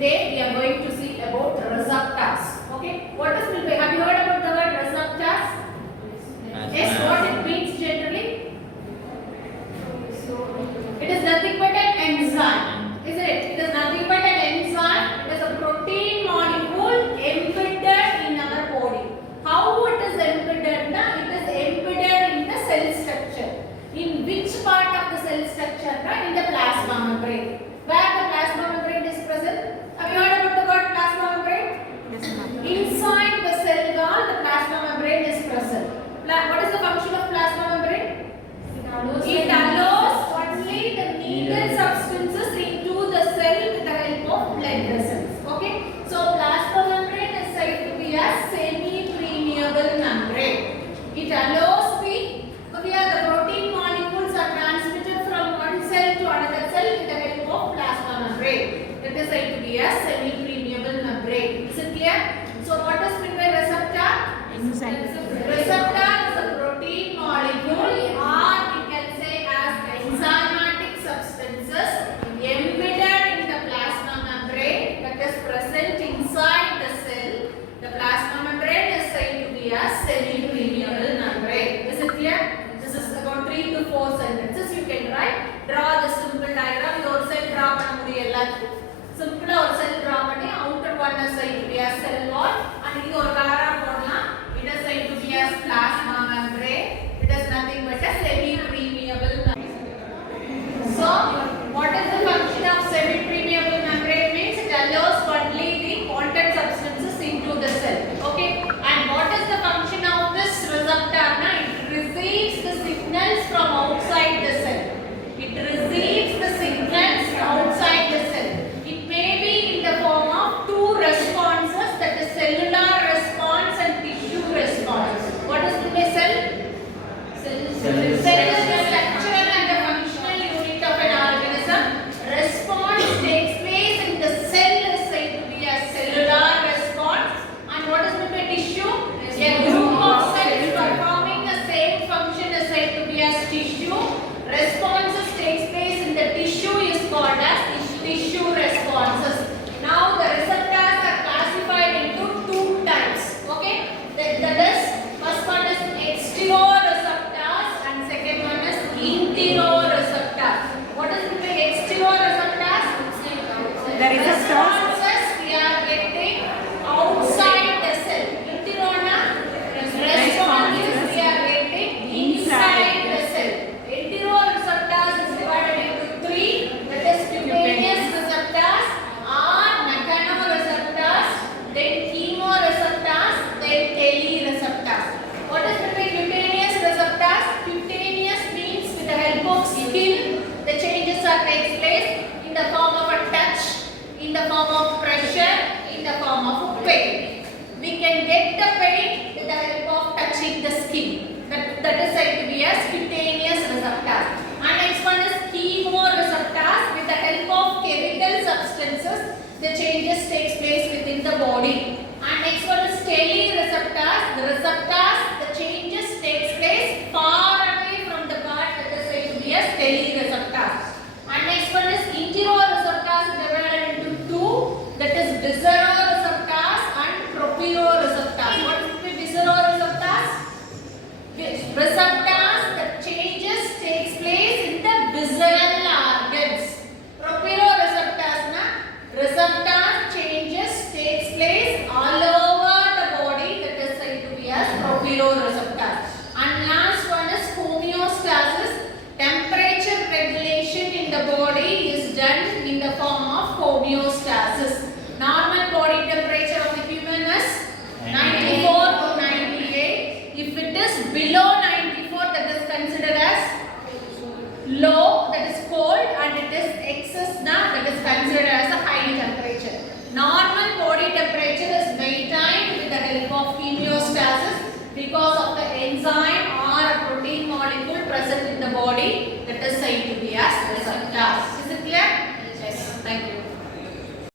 Today we are going to see about receptors. Okay, what is meant by? Have you heard about the word receptors? Yes, what it means generally? It is nothing but an enzyme, isn't it? It is nothing but an enzyme. It is a protein molecule embedded in our body. How it is embedded? It is embedded in the cell structure. In which part of the cell structure? In the plasma membrane. Where the plasma membrane is present? Have you heard about the word plasma membrane? Yes, ma'am. Inside the cell wall, the plasma membrane is present. What is the function of plasma membrane? It allows only the needed substances into the cell with the help of blood vessels. Okay, so plasma membrane is said to be a semi-permeable membrane. It allows the protein molecules are transmitted from one cell to another cell with the help of plasma membrane. It is said to be a semi-permeable membrane. Is it clear? So what is meant by receptor? Receptor is a protein molecule, or we can say as enzymatic substances embedded in the plasma membrane that is present inside the cell. The plasma membrane is said to be a semi-permeable membrane. Is it clear? This is about 3 to 4 sentences you can write. Draw the simple diagram. Your cell draw panna mudiyalla. Simple or cell draw panni outer one is said to be a cell wall and idu or color ah podalam. It is said to be as plasma membrane. It is nothing but a semi-permeable membrane. So, what is the function of semi-permeable membrane? Means it allows only the wanted substances into the cell. Okay. And what is the function of this receptor? It receives the signals from outside the cell. It receives the signals outside the cell. It may be in the form of two responses, that is cellular response and tissue response. What is the cell? Cell is the structural and the functional unit of an organism. Response takes place in the cell is said to be a cellular response. And what is the tissue? A group of cells performing the same function is said to be as tissue. Responses takes place in the tissue is called as tissue responses. Now the receptors are classified into two types. Okay, that is first one is exteroreceptors and second one is interoreceptors. What is the exteroreceptors? The receptors We are getting outside the cell. Interona responses we are getting inside the cell. Enteroreceptors is divided into three. That is cutaneous receptors, or mechanoreceptors, then chemoreceptors, then telereceptors. What is the cutaneous receptors? Cutaneous means with the help of skin, the changes are takes place in the form of a touch, in the form of pressure, in the form of pain. We can get the pain with the help of touching the skin. That is said to be as cutaneous.